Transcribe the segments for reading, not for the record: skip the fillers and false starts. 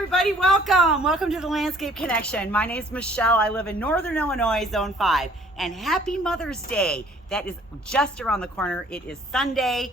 everybody, welcome to the Landscape Connection. My name is Michelle. I live in Northern Illinois, Zone 5, and happy Mother's Day. That is just around the corner. It is Sunday.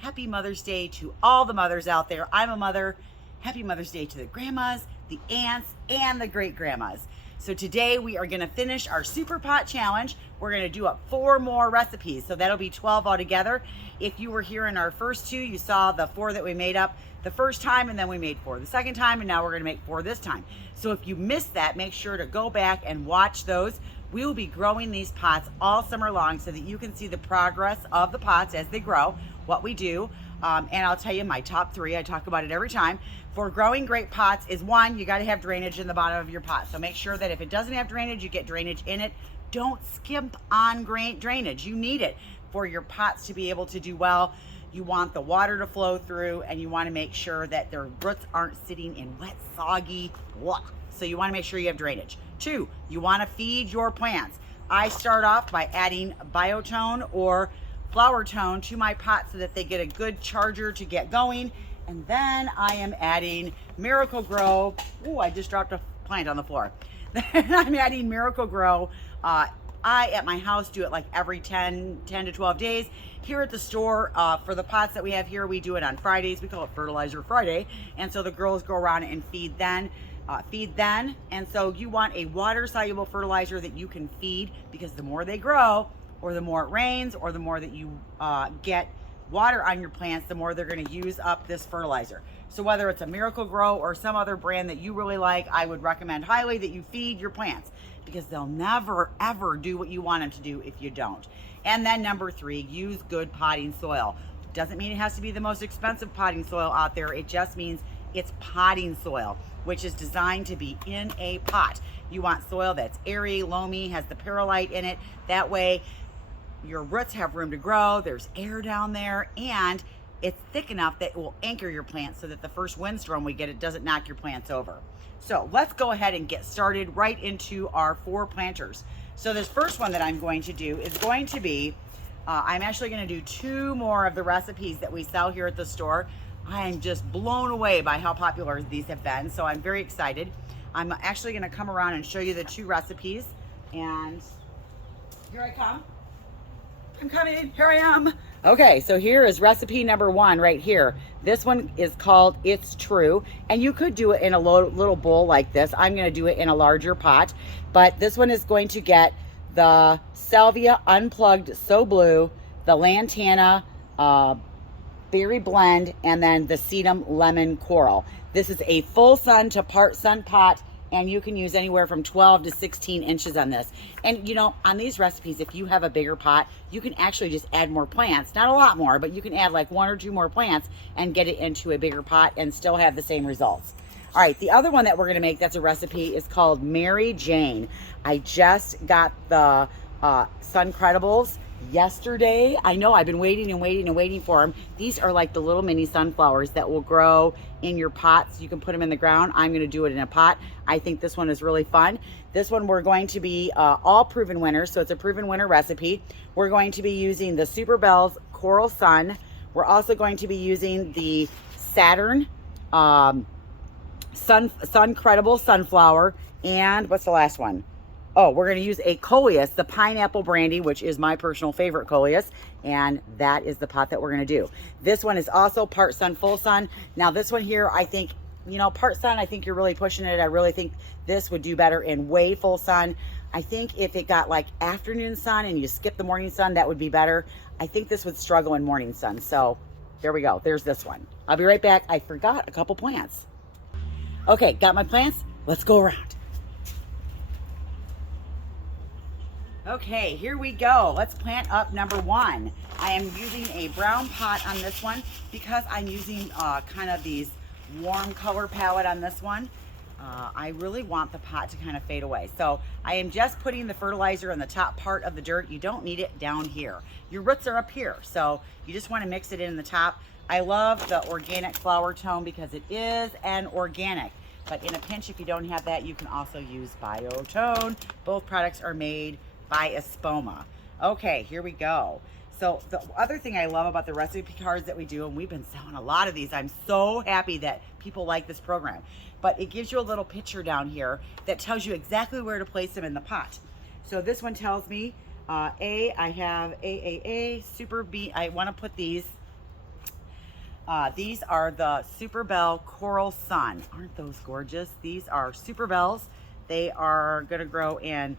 Happy Mother's Day to all the mothers out there. I'm a mother. Happy Mother's Day to the grandmas, the aunts, and the great grandmas. So today we are gonna finish our Super Pot Challenge. We're gonna do up 4 more recipes, so that'll be 12 altogether. If you were here in our first 2, you saw the 4 that we made up the first time, and then we made 4 the second time, and now we're gonna make 4 this time. So if you missed that, make sure to go back and watch those. We will be growing these pots all summer long so that you can see the progress of the pots as they grow, what we do. And I'll tell you my top 3, I talk about it every time. For growing great pots is 1, you gotta have drainage in the bottom of your pot. So make sure that if it doesn't have drainage, you get drainage in it. Don't skimp on drainage. You need it for your pots to be able to do well. You want the water to flow through, and you wanna make sure that their roots aren't sitting in wet, soggy, blah. So you wanna make sure you have drainage. 2, you wanna feed your plants. I start off by adding Biotone or Flower Tone to my pot so that they get a good charger to get going. And then I am adding Miracle Grow. Oh, I just dropped a plant on the floor. I'm adding Miracle Grow. I, at my house, do it like every 10 to 12 days. Here at the store, for the pots that we have here, we do it on Fridays. We call it Fertilizer Friday. And so the girls go around and feed then. And so you want a water-soluble fertilizer that you can feed, because the more they grow, or the more it rains, or the more that you get water on your plants, the more they're going to use up this fertilizer. So whether it's a Miracle Grow or some other brand that you really like, I would recommend highly that you feed your plants, because they'll never ever do what you want them to do if you don't. And then number 3, use good potting soil. Doesn't mean it has to be the most expensive potting soil out there. It just means it's potting soil, which is designed to be in a pot. You want soil that's airy, loamy, has the perlite in it. That way your roots have room to grow, there's air down there, and it's thick enough that it will anchor your plants so that the first windstorm we get, it doesn't knock your plants over. So let's go ahead and get started right into our 4 planters. So this first one that I'm going to do is going to be, I'm actually going to do 2 more of the recipes that we sell here at the store. I'm just blown away by how popular these have been, so I'm very excited. I'm actually going to come around and show you the 2 recipes, and here I come. I'm coming, here I am. Okay, so here is recipe number 1 right here. This one is called It's True, and you could do it in a little bowl like this. I'm gonna do it in a larger pot, but this one is going to get the Salvia Unplugged So Blue, the Lantana Berry Blend, and then the Sedum Lemon Coral. This is a full sun to part sun pot, and you can use anywhere from 12 to 16 inches on this. And you know, on these recipes, if you have a bigger pot, you can actually just add more plants. Not a lot more, but you can add like 1 or 2 more plants and get it into a bigger pot and still have the same results. All right, the other one that we're gonna make that's a recipe is called Mary Jane. I just got the Suncredibles yesterday. I know, I've been waiting for them. These are like the little mini sunflowers that will grow in your pots. You can put them in the ground. I'm going to do it in a pot. I think this one is really fun. This one we're going to be all proven winners, so it's a proven winner recipe. We're going to be using the Superbells Coral Sun. We're also going to be using the Saturn Suncredible Sunflower, and what's the last one? Oh, we're going to use a Coleus, the Pineapple Brandy, which is my personal favorite Coleus, and that is the pot that we're going to do. This one is also part sun, full sun. Now this one here, I think, you know, part sun, I think you're really pushing it. I really think this would do better in way full sun. I think if it got like afternoon sun and you skip the morning sun, that would be better. I think this would struggle in morning sun. So there we go. There's this one. I'll be right back. I forgot a couple plants. Okay, got my plants. Let's go around. Okay, here we go. Let's plant up number 1. I am using a brown pot on this one because I'm using kind of these warm color palette on this one. I really want the pot to kind of fade away. So I am just putting the fertilizer in the top part of the dirt. You don't need it down here. Your roots are up here, so you just want to mix it in the top. I love the organic flower tone because it is an organic. But in a pinch, if you don't have that, you can also use Biotone. Both products are made by Espoma. Okay, here we go. So the other thing I love about the recipe cards that we do, and we've been selling a lot of these, I'm so happy that people like this program, but it gives you a little picture down here that tells you exactly where to place them in the pot. So this one tells me, I have AAA, Super B, I want to put these are the Superbell Coral Sun. Aren't those gorgeous? These are Superbells. They are going to grow in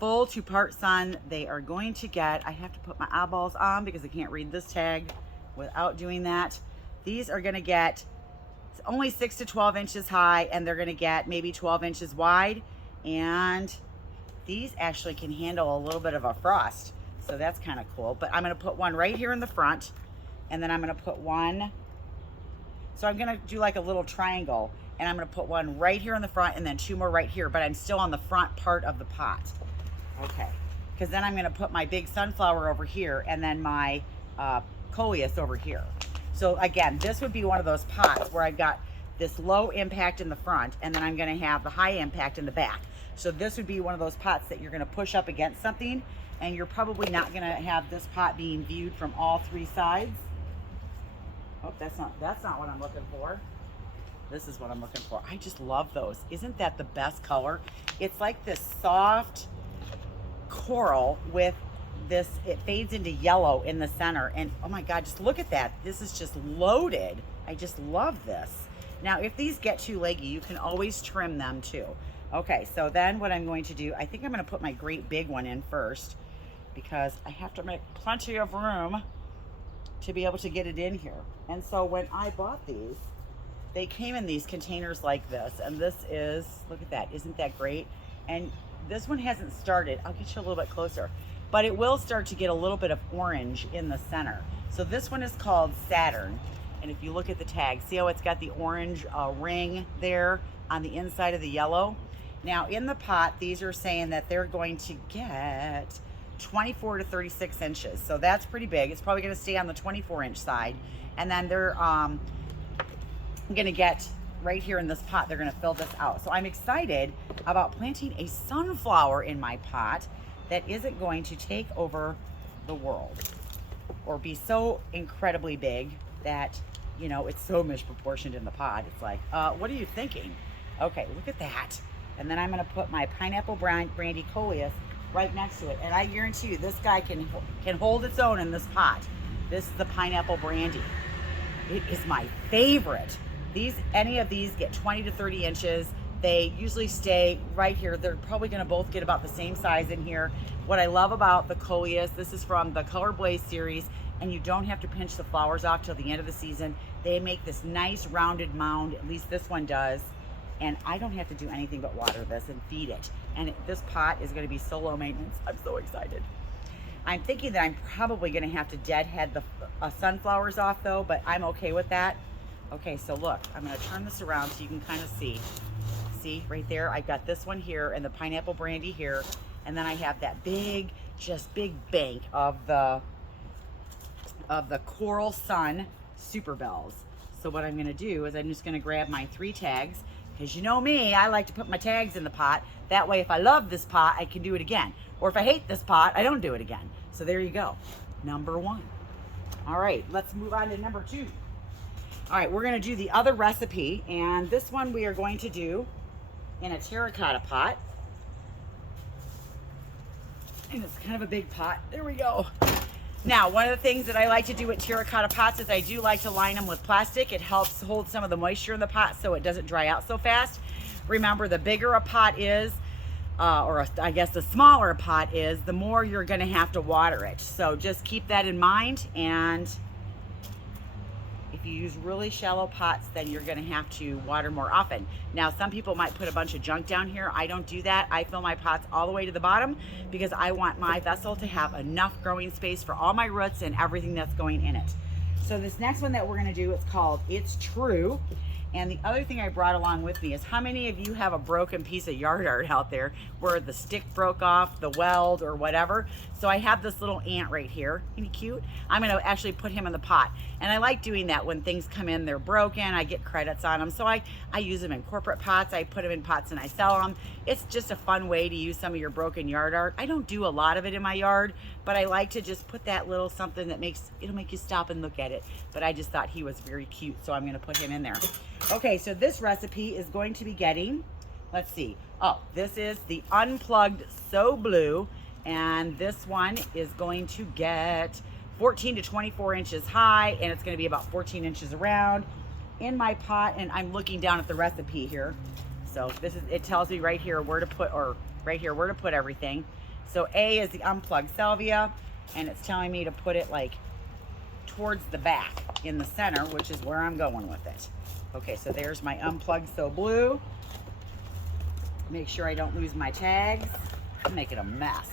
full 2-part sun. They are going to get, I have to put my eyeballs on because I can't read this tag without doing that. These are going to get only 6 to 12 inches high, and they're going to get maybe 12 inches wide. And these actually can handle a little bit of a frost. So that's kind of cool. But I'm going to put one right here in the front. And then I'm going to put one, so I'm going to do like a little triangle, and I'm going to put one right here in the front and then 2 more right here, but I'm still on the front part of the pot. Okay, because then I'm going to put my big sunflower over here and then my Coleus over here. So again, this would be one of those pots where I've got this low impact in the front, and then I'm going to have the high impact in the back. So this would be one of those pots that you're going to push up against something, and you're probably not going to have this pot being viewed from all 3 sides. Oh, that's not what I'm looking for. This is what I'm looking for. I just love those. Isn't that the best color? It's like this soft coral with this, it fades into yellow in the center. And oh my God, just look at that. This is just loaded. I just love this. Now, if these get too leggy, you can always trim them too. Okay, so then what I'm going to do, I think I'm going to put my great big one in first because I have to make plenty of room to be able to get it in here. And so when I bought these, they came in these containers like this, and this is, look at that, isn't that great? And this one hasn't started. I'll get you a little bit closer, but it will start to get a little bit of orange in the center. So this one is called Saturn, and if you look at the tag, see how it's got the orange ring there on the inside of the yellow? Now in the pot, these are saying that they're going to get 24 to 36 inches. So that's pretty big. It's probably going to stay on the 24-inch side. And then they're going to get right here in this pot, they're going to fill this out. So I'm excited about planting a sunflower in my pot that isn't going to take over the world or be so incredibly big that, you know, it's so misproportioned in the pot. It's like, what are you thinking? Okay, look at that. And then I'm going to put my pineapple brandy Coleus right next to it, and I guarantee you this guy can hold its own in this pot. This is the pineapple brandy. It is my favorite. Any of these get 20 to 30 inches. They usually stay right here. They're probably going to both get about the same size in here. What I love about the Coleus, this is from the Color Blaze series, and you don't have to pinch the flowers off till the end of the season. They make this nice rounded mound, at least this one does, and I don't have to do anything but water this and feed it. And this pot is going to be so low maintenance. I'm so excited. I'm thinking that I'm probably going to have to deadhead the sunflowers off though, but I'm okay with that. Okay, so look, I'm going to turn this around so you can kind of see. See right there, I've got this one here and the pineapple brandy here, and then I have that big, just big bank of the Coral Sun Superbells. So what I'm going to do is I'm just going to grab my 3 tags, because you know me, I like to put my tags in the pot. That way, if I love this pot, I can do it again. Or if I hate this pot, I don't do it again. So there you go, number 1. All right, let's move on to number 2. All right, we're gonna do the other recipe, and this one we are going to do in a terracotta pot. And it's kind of a big pot. There we go. Now, one of the things that I like to do with terracotta pots is I do like to line them with plastic. It helps hold some of the moisture in the pot so it doesn't dry out so fast. Remember, the bigger a pot is, I guess the smaller a pot is, the more you're gonna have to water it. So just keep that in mind, and if you use really shallow pots, then you're gonna have to water more often. Now, some people might put a bunch of junk down here. I don't do that. I fill my pots all the way to the bottom because I want my vessel to have enough growing space for all my roots and everything that's going in it. So this next one that we're gonna do is called It's True. And the other thing I brought along with me is, how many of you have a broken piece of yard art out there where the stick broke off, the weld or whatever? So I have this little ant right here. Isn't he cute? I'm gonna actually put him in the pot. And I like doing that when things come in, they're broken, I get credits on them. So I use them in corporate pots, I put them in pots and I sell them. It's just a fun way to use some of your broken yard art. I don't do a lot of it in my yard, but I like to just put that little something that it'll make you stop and look at it. But I just thought he was very cute, so I'm gonna put him in there. Okay, so this recipe is going to be getting, let's see. Oh, this is the Unplugged So Blue. And this one is going to get 14 to 24 inches high, and it's going to be about 14 inches around in my pot. And I'm looking down at the recipe here. So it tells me right here where to put, where to put everything. So A is the Unplugged Salvia, and it's telling me to put it like towards the back in the center, which is where I'm going with it. Okay, so there's my Unplugged So Blue. Make sure I don't lose my tags. I'm making a mess.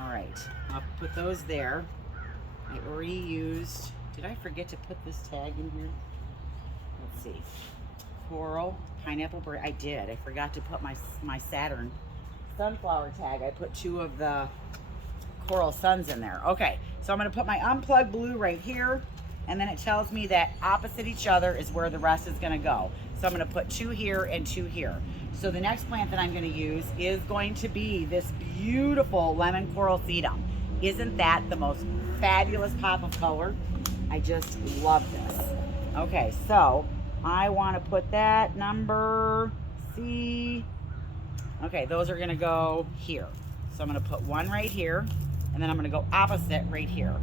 All right, I'll put those there. I already used, did I forget to put this tag in here? Let's see. Coral, pineapple berry, I did. I forgot to put my Saturn sunflower tag. I put 2 of the coral suns in there. Okay, so I'm gonna put my Unplugged Blue right here, and then it tells me that opposite each other is where the rest is gonna go. So I'm gonna put 2 here and 2 here. So the next plant that I'm gonna use is going to be this beautiful lemon coral sedum. Isn't that the most fabulous pop of color? I just love this. Okay, so I wanna put that number C. Okay, those are gonna go here. So I'm gonna put 1 right here, and then I'm gonna go opposite right here.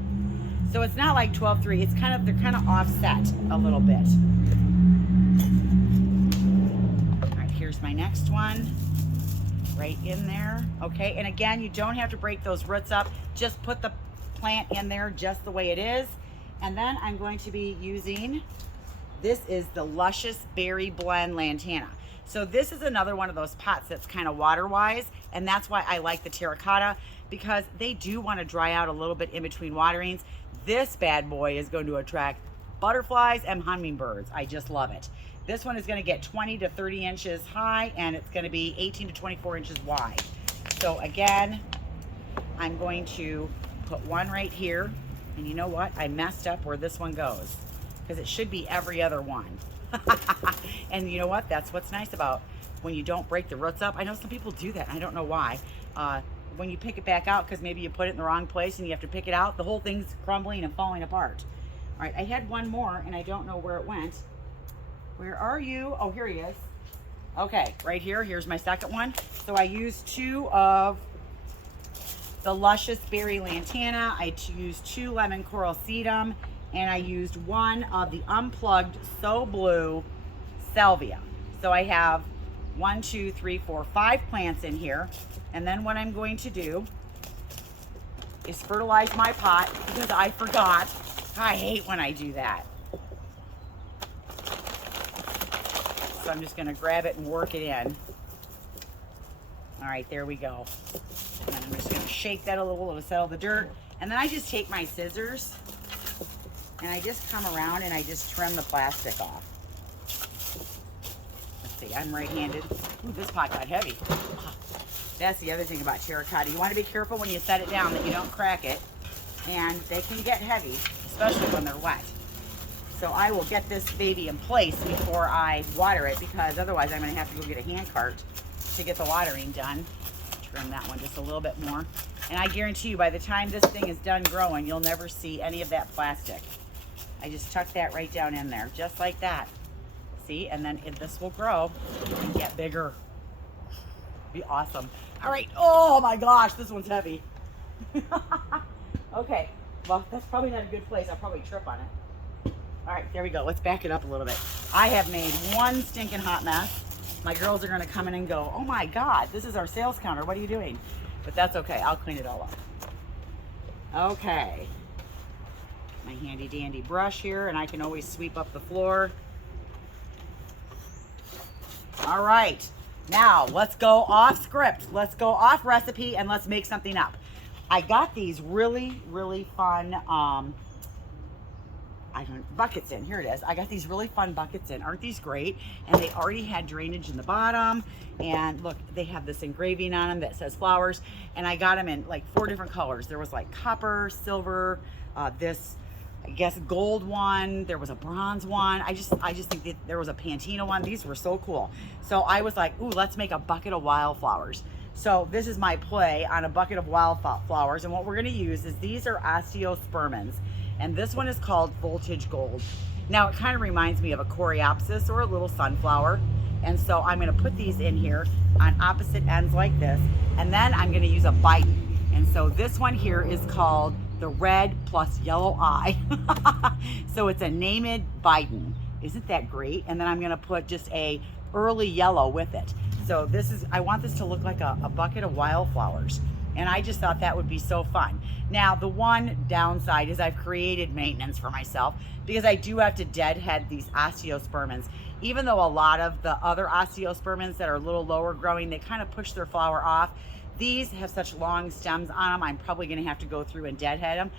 So it's not like 12-3, they're kind of offset a little bit. Here's my next one, right in there. Okay, and again, you don't have to break those roots up. Just put the plant in there just the way it is. And then I'm going to be using, this is the Luscious Berry Blend Lantana. So this is another one of those pots that's kind of water-wise, and that's why I like the terracotta, because they do want to dry out a little bit in between waterings. This bad boy is going to attract butterflies and hummingbirds. I just love it. This one is going to get 20 to 30 inches high, and it's going to be 18 to 24 inches wide. So again, I'm going to put 1 right here. And you know what? I messed up where this one goes, because it should be every other one. And you know what? That's what's nice about when you don't break the roots up. I know some people do that. I don't know why. When you pick it back out, because maybe you put it in the wrong place and you have to pick it out, the whole thing's crumbling and falling apart. All right, I had 1 more, and I don't know where it went. Where are you? Oh, here he is. Okay, right here. Here's my second one. So I used 2 of the Luscious Berry Lantana. I used 2 lemon coral sedum, and I used 1 of the Unplugged So Blue Salvia. So I have 1, 2, 3, 4, 5 plants in here. And then what I'm going to do is fertilize my pot, because I forgot. I hate when I do that. So I'm just gonna grab it and work it in. All right, there we go. And then I'm just gonna shake that a little to settle the dirt. And then I just take my scissors and I just come around and I just trim the plastic off. Let's see, I'm right-handed. Ooh, this pot got heavy. That's the other thing about terracotta. You wanna be careful when you set it down that you don't crack it. And they can get heavy, especially when they're wet. So I will get this baby in place before I water it, because otherwise I'm gonna have to go get a hand cart to get the watering done. Trim that one just a little bit more. And I guarantee you, by the time this thing is done growing, you'll never see any of that plastic. I just tuck that right down in there, just like that. See, and then this will grow and get bigger. Be awesome. All right, oh my gosh, this one's heavy. Okay, well, that's probably not a good place. I'll probably trip on it. All right, there we go. Let's back it up a little bit. I have made one stinking hot mess. My girls are gonna come in and go, oh my God, this is our sales counter. What are you doing? But that's okay, I'll clean it all up. Okay. My handy dandy brush here, and I can always sweep up the floor. All right, now let's go off script. Let's go off recipe and let's make something up. I got these really, really fun, I buckets in. Here it is. I got these really fun buckets in. Aren't these great? And they already had drainage in the bottom. And look, they have this engraving on them that says flowers. And I got them in like 4 different colors. There was like copper, silver, this, I guess, gold one. There was a bronze one. I just think that there was a Pantina one. These were so cool. So I was like, ooh, let's make a bucket of wildflowers. So this is my play on a bucket of wildflowers. And what we're going to use is these are Osteospermums. And this one is called Voltage Gold. Now it kind of reminds me of a Coreopsis or a little sunflower. And so I'm going to put these in here on opposite ends like this. And then I'm going to use a Biden. And so this one here is called the red plus yellow eye. So it's a Namid Biden. Isn't that great? And then I'm going to put just a early yellow with it. So this is, I want this to look like a bucket of wildflowers. And I just thought that would be so fun. Now, the one downside is I've created maintenance for myself because I do have to deadhead these Osteospermums. Even though a lot of the other Osteospermums that are a little lower growing, they kind of push their flower off. These have such long stems on them, I'm probably gonna have to go through and deadhead them.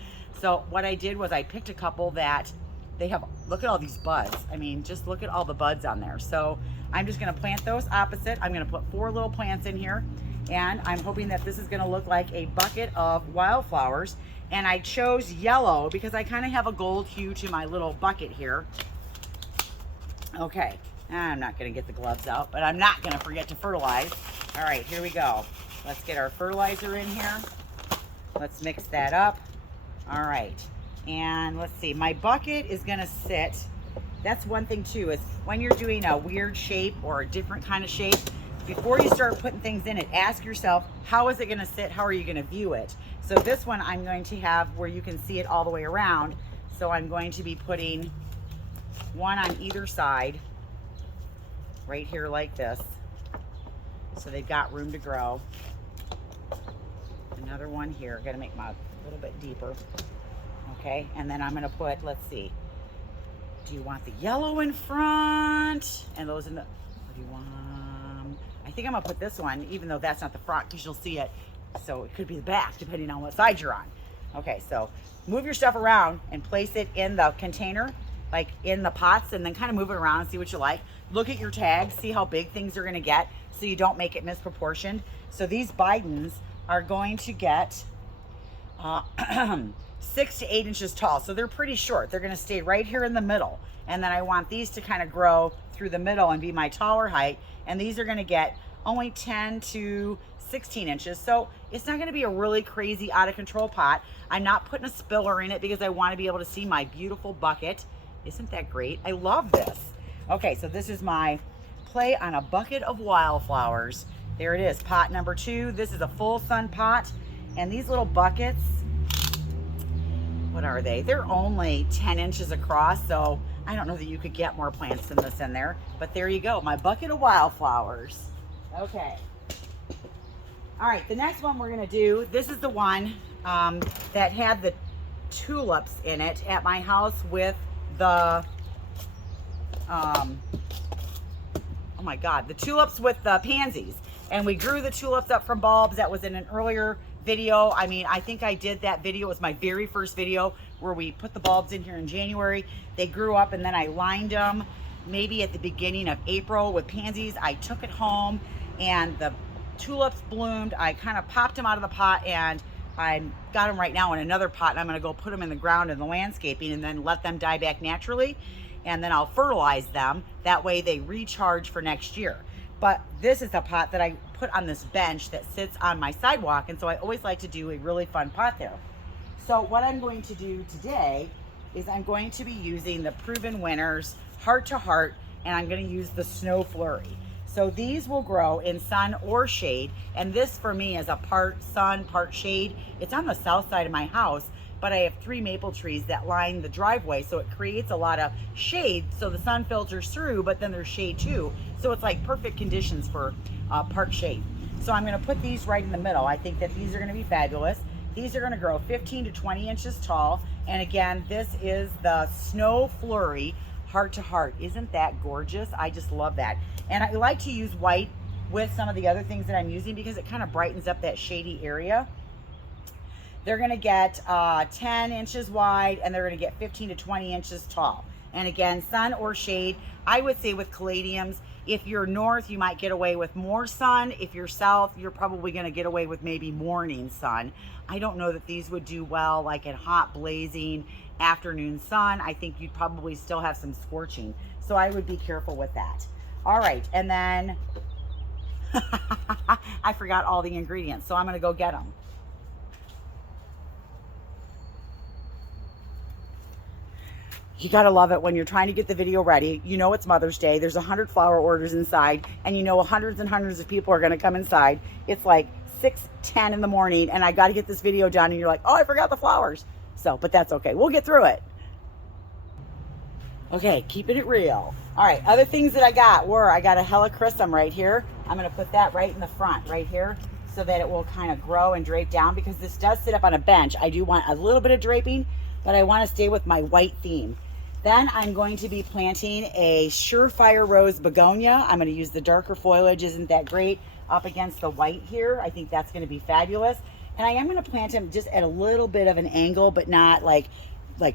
So what I did was I picked a couple that they have, look at all these buds. I mean, just look at all the buds on there. So I'm just gonna plant those opposite. I'm gonna put 4 little plants in here. And I'm hoping that this is going to look like a bucket of wildflowers. And I chose yellow because I kind of have a gold hue to my little bucket here. Okay, I'm not going to get the gloves out, but I'm not going to forget to fertilize. All right, here we go. Let's get our fertilizer in here. Let's mix that up. All right, and let's see. My bucket is going to sit. That's one thing too, is when you're doing a weird shape or a different kind of shape, before you start putting things in it, ask yourself, how is it going to sit? How are you going to view it? So this one I'm going to have where you can see it all the way around. So I'm going to be putting one on either side, right here like this. So they've got room to grow. Another one here. Got to make my a little bit deeper. Okay, and then I'm going to put, let's see. Do you want the yellow in front? And those in the, what do you want? I think I'm gonna put this one, even though that's not the front, because you'll see it. So it could be the back, depending on what side you're on. Okay, so move your stuff around and place it in the container, like in the pots, and then kind of move it around and see what you like. Look at your tags, see how big things are gonna get, so you don't make it misproportioned. So these Bidens are going to get 6 to 8 inches tall. So they're pretty short. They're gonna stay right here in the middle. And then I want these to kind of grow through the middle and be my taller height. And these are gonna get only 10 to 16 inches. So it's not gonna be a really crazy out of control pot. I'm not putting a spiller in it because I wanna be able to see my beautiful bucket. Isn't that great? I love this. Okay, so this is my play on a bucket of wildflowers. There it is, pot number 2. This is a full sun pot. And these little buckets, what are they? They're only 10 inches across, so I don't know that you could get more plants than this in there, but there you go, my bucket of wildflowers. Okay. All right, the next one we're gonna do, this is the one that had the tulips in it at my house with the, oh my God, the tulips with the pansies. And we grew the tulips up from bulbs. That was in an earlier video. I mean, I think I did that video. It was my very first video where we put the bulbs in here in January. They grew up and then I lined them maybe at the beginning of April with pansies. I took it home and the tulips bloomed. I kind of popped them out of the pot and I got them right now in another pot, and I'm going to go put them in the ground in the landscaping and then let them die back naturally. And then I'll fertilize them. That way they recharge for next year. But this is a pot that I put on this bench that sits on my sidewalk. And so I always like to do a really fun pot there. So what I'm going to do today is I'm going to be using the Proven Winners Heart to Heart, and I'm going to use the Snow Flurry. So these will grow in sun or shade. And this for me is a part sun, part shade. It's on the south side of my house, but I have 3 maple trees that line the driveway. So it creates a lot of shade. So the sun filters through, but then there's shade too. So it's like perfect conditions for part shade. So I'm gonna put these right in the middle. I think that these are gonna be fabulous. These are gonna grow 15 to 20 inches tall. And again, this is the Snow Flurry Heart to Heart. Isn't that gorgeous? I just love that. And I like to use white with some of the other things that I'm using because it kind of brightens up that shady area. they're gonna get 10 inches wide, and they're gonna get 15 to 20 inches tall. And again, sun or shade. I would say with caladiums, if you're north, you might get away with more sun. If you're south, you're probably gonna get away with maybe morning sun. I don't know that these would do well like in hot, blazing afternoon sun. I think you'd probably still have some scorching. So I would be careful with that. All right, and then I forgot all the ingredients, so I'm gonna go get them. You gotta love it when you're trying to get the video ready. You know it's Mother's Day. There's 100 flower orders inside, and you know hundreds and hundreds of people are gonna come inside. It's like 6:10 in the morning, and I gotta get this video done, and you're like, oh, I forgot the flowers. So, but that's okay. We'll get through it. Okay, keeping it real. All right, other things that I got I got a Helichrysum right here. I'm gonna put that right in the front, right here, so that it will kind of grow and drape down, because this does sit up on a bench. I do want a little bit of draping, but I wanna stay with my white theme. Then I'm going to be planting a Surefire rose begonia. I'm gonna use the darker foliage, isn't that great, up against the white here. I think that's gonna be fabulous. And I am gonna plant him just at a little bit of an angle, but not like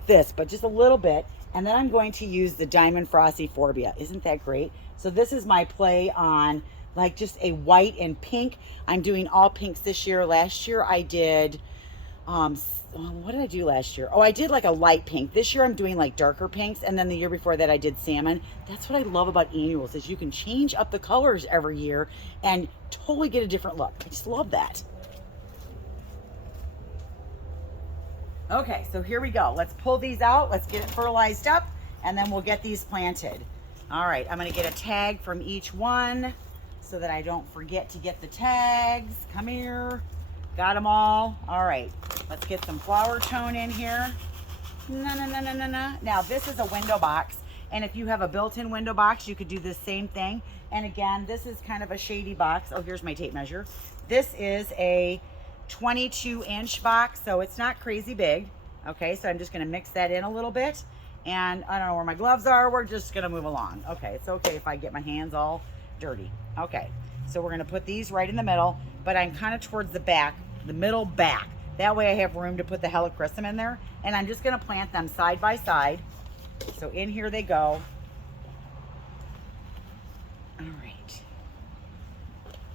this, but just a little bit. And then I'm going to use the Diamond Frost Euphorbia. Isn't that great? So this is my play on like just a white and pink. I'm doing all pinks this year. Last year I did, what did I do last year? Oh, I did like a light pink. This year I'm doing like darker pinks. And then the year before that I did salmon. That's what I love about annuals, is you can change up the colors every year and totally get a different look. I just love that. Okay, so here we go. Let's pull these out. Let's get it fertilized up, and then we'll get these planted. All right, I'm gonna get a tag from each one so that I don't forget to get the tags. Come here. Got them all. All right, let's get some flower tone in here. Now, this is a window box, and if you have a built-in window box, you could do the same thing. And again, this is kind of a shady box. Oh, here's my tape measure. This is a 22-inch box, so it's not crazy big. Okay, so I'm just gonna mix that in a little bit, and I don't know where my gloves are. We're just gonna move along. Okay, it's okay if I get my hands all dirty. Okay, so we're gonna put these right in the middle, but I'm kind of towards the back, the middle back. That way I have room to put the Helichrysum in there, and I'm just gonna plant them side by side. So in here they go. All right,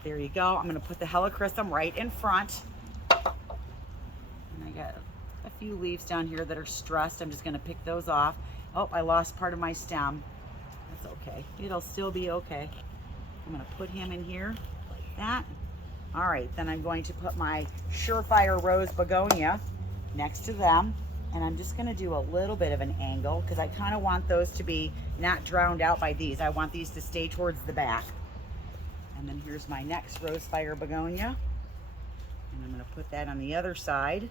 there you go. I'm gonna put the Helichrysum right in front. I got a few leaves down here that are stressed. I'm just going to pick those off. Oh, I lost part of my stem. That's okay. It'll still be okay. I'm going to put him in here like that. All right, then I'm going to put my Surefire rose begonia next to them. And I'm just going to do a little bit of an angle, because I kind of want those to be not drowned out by these. I want these to stay towards the back. And then here's my next Rosefire begonia. And I'm going to put that on the other side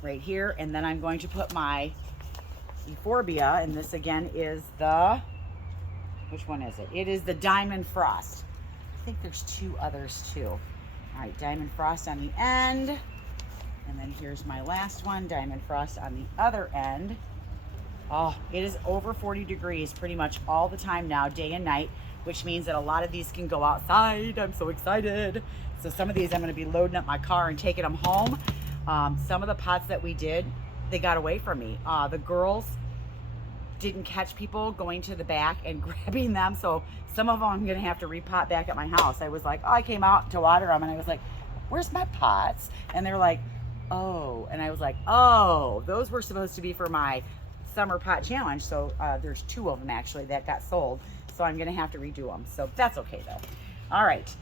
right here. And then I'm going to put my Euphorbia, and this again is the, which one is it? It is the Diamond Frost. I think there's two others too. All right, Diamond Frost on the end. And then here's my last one, Diamond Frost on the other end. Oh, it is over 40 degrees pretty much all the time now, day and night, which means that a lot of these can go outside. I'm so excited. So some of these I'm gonna be loading up my car and taking them home. Some of the pots that we did, they got away from me. The girls didn't catch people going to the back and grabbing them. So some of them I'm gonna have to repot back at my house. I was like, oh, I came out to water them, and I was like, where's my pots? And they're like, oh. And I was like, oh, those were supposed to be for my summer pot challenge. So there's two of them actually that got sold. So I'm gonna have to redo them. So that's okay though. All right,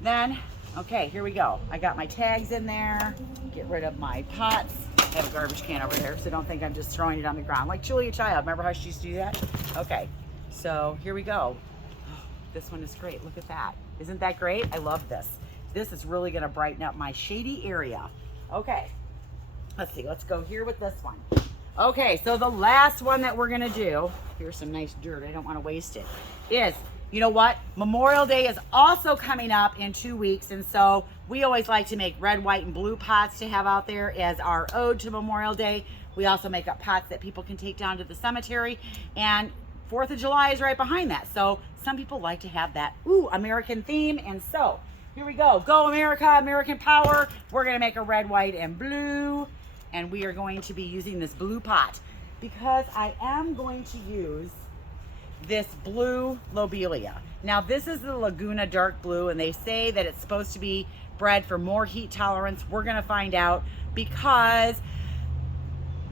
then, okay, here we go. I got my tags in there. Get rid of my pots. I have a garbage can over there, so don't think I'm just throwing it on the ground. Like Julia Child, remember how she used to do that? Okay, so here we go. Oh, this one is great, look at that. Isn't that great? I love this. This is really gonna brighten up my shady area. Okay, let's see, let's go here with this one. Okay, so the last one that we're gonna do, here's some nice dirt, I don't wanna waste it, is, you know what? Memorial Day is also coming up in 2 weeks, and so we always like to make red, white, and blue pots to have out there as our ode to Memorial Day. We also make up pots that people can take down to the cemetery, and 4th of July is right behind that. So some people like to have that, ooh, American theme, and so Here we go. Go America, American power. We're gonna make a red, white, and blue. And we are going to be using this blue pot because I am going to use this blue Lobelia. Now this is the Laguna dark blue, and they say that it's supposed to be bred for more heat tolerance. We're gonna find out because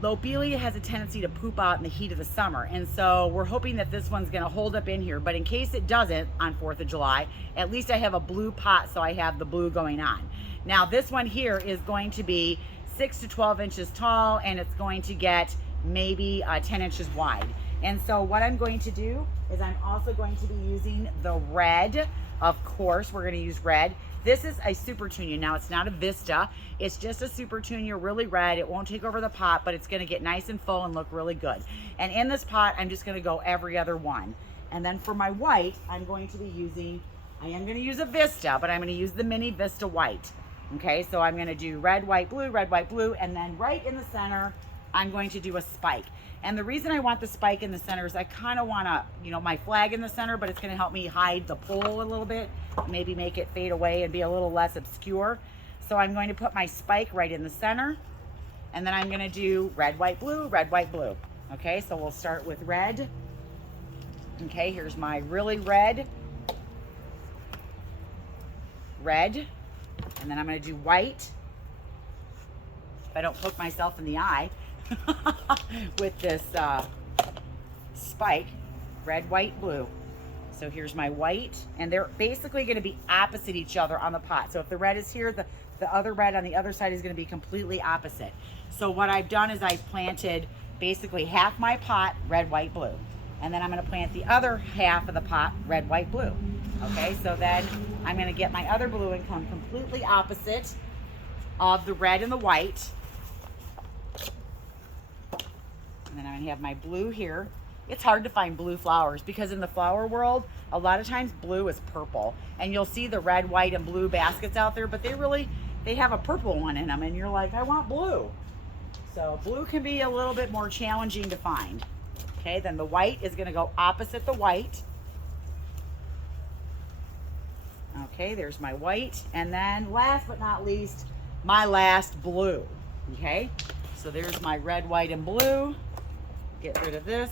Lobelia has a tendency to poop out in the heat of the summer. And so we're hoping that this one's gonna hold up in here. But in case it doesn't on 4th of July, at least I have a blue pot, so I have the blue going on. Now this one here is going to be 6 to 12 inches tall, and it's going to get maybe 10 inches wide. And so what I'm going to do is I'm also going to be using the red. Of course, we're going to use red. This is a Supertunia. Now, it's not a Vista. It's just a Supertunia, really red. It won't take over the pot, but it's going to get nice and full and look really good. And in this pot, I'm just going to go every other one. And then for my white, I'm going to be using, I am going to use a Vista, but I'm going to use the mini Vista white. Okay, so I'm going to do red, white, blue, and then right in the center, I'm going to do a spike. And the reason I want the spike in the center is I kind of want to, you know, my flag in the center, but it's going to help me hide the pole a little bit, maybe make it fade away and be a little less obscure. So I'm going to put my spike right in the center, and then I'm going to do red, white, blue, red, white, blue. Okay, so we'll start with red. Okay, here's my really red, and then I'm going to do white. If I don't poke myself in the eye with this spike, red, white, blue. So here's my white, and they're basically going to be opposite each other on the pot. So if the red is here, the other red on the other side is going to be completely opposite. So what I've done is I've planted basically half my pot red, white, blue, and then I'm going to plant the other half of the pot red, white, blue. Okay, so then I'm going to get my other blue and come completely opposite of the red and the white. And then I'm going to have my blue here. It's hard to find blue flowers because in the flower world, a lot of times blue is purple. And you'll see the red, white, and blue baskets out there, but they have a purple one in them, and you're like, I want blue. So blue can be a little bit more challenging to find. Okay, then the white is going to go opposite the white. Okay, there's my white. And then last but not least, my last blue. Okay, so there's my red, white, and blue. Get rid of this.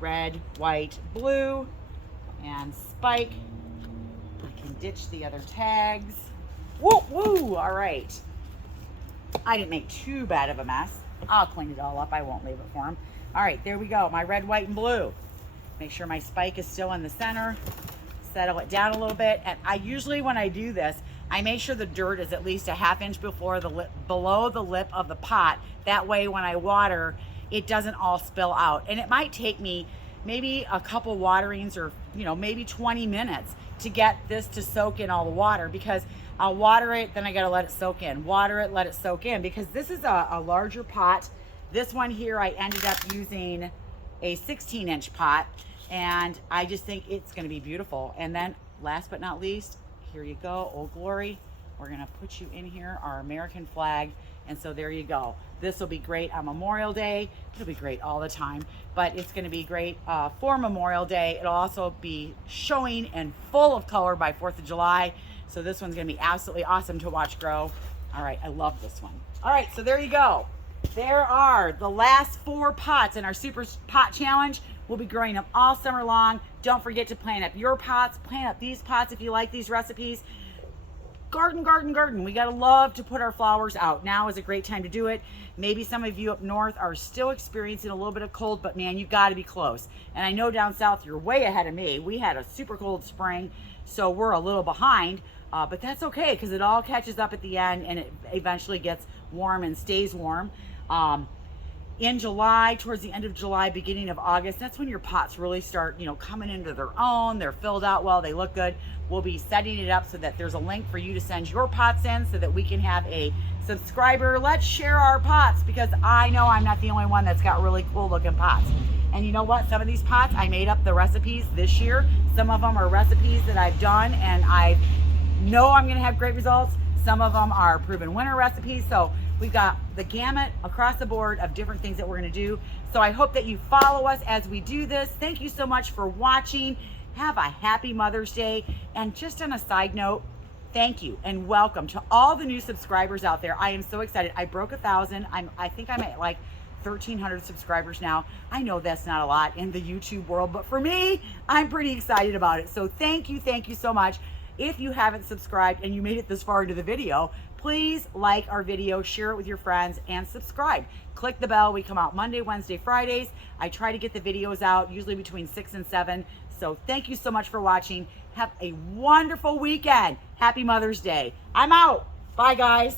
Red, white, blue, and spike. I can ditch the other tags. Woo, woo, all right. I didn't make too bad of a mess. I'll clean it all up. I won't leave it for them. All right, there we go. My red, white, and blue. Make sure my spike is still in the center. Settle it down a little bit. And I usually, when I do this, I make sure the dirt is at least a ½ inch below the lip of the pot. That way, when I water, it doesn't all spill out. And it might take me maybe a couple waterings or, you know, maybe 20 minutes to get this to soak in all the water, because I'll water it, then I gotta let it soak in. Water it, let it soak in, because this is a larger pot. This one here, I ended up using a 16-inch pot, and I just think it's gonna be beautiful. And then last but not least, here you go, Old Glory. We're gonna put you in here, our American flag. And so there you go. This will be great on Memorial Day. It'll be great all the time, but it's gonna be great for Memorial Day. It'll also be showing and full of color by 4th of July. So this one's gonna be absolutely awesome to watch grow. All right, I love this one. All right, so there you go. There are the last 4 pots in our Super Pot Challenge. We'll be growing them all summer long. Don't forget to plant up your pots, plant up these pots if you like these recipes. Garden, garden, garden. We gotta love to put our flowers out. Now is a great time to do it. Maybe some of you up north are still experiencing a little bit of cold, but man, you gotta be close. And I know down south, you're way ahead of me. We had a super cold spring, so we're a little behind, but that's okay, because it all catches up at the end and it eventually gets warm and stays warm. In July, towards the end of July, beginning of August, that's when your pots really start, you know, coming into their own. They're filled out well, they look good. We'll be setting it up so that there's a link for you to send your pots in so that we can have a subscriber. Let's share our pots, because I know I'm not the only one that's got really cool looking pots. And you know what? Some of these pots, I made up the recipes this year. Some of them are recipes that I've done and I know I'm gonna have great results. Some of them are proven winner recipes. So we've got the gamut across the board of different things that we're gonna do. So I hope that you follow us as we do this. Thank you so much for watching. Have a happy Mother's Day. And just on a side note, Thank you and welcome to all the new subscribers out there. I am so excited. I broke 1,000. I think I'm at like 1,300 subscribers now. I know that's not a lot in the YouTube world, but for me, I'm pretty excited about it. So thank you so much. If you haven't subscribed and you made it this far into the video, please like our video, share it with your friends, and subscribe. Click the bell. We come out Monday, Wednesday, Fridays. I try to get the videos out usually between 6 and 7. So thank you so much for watching. Have a wonderful weekend. Happy Mother's Day. I'm out. Bye, guys.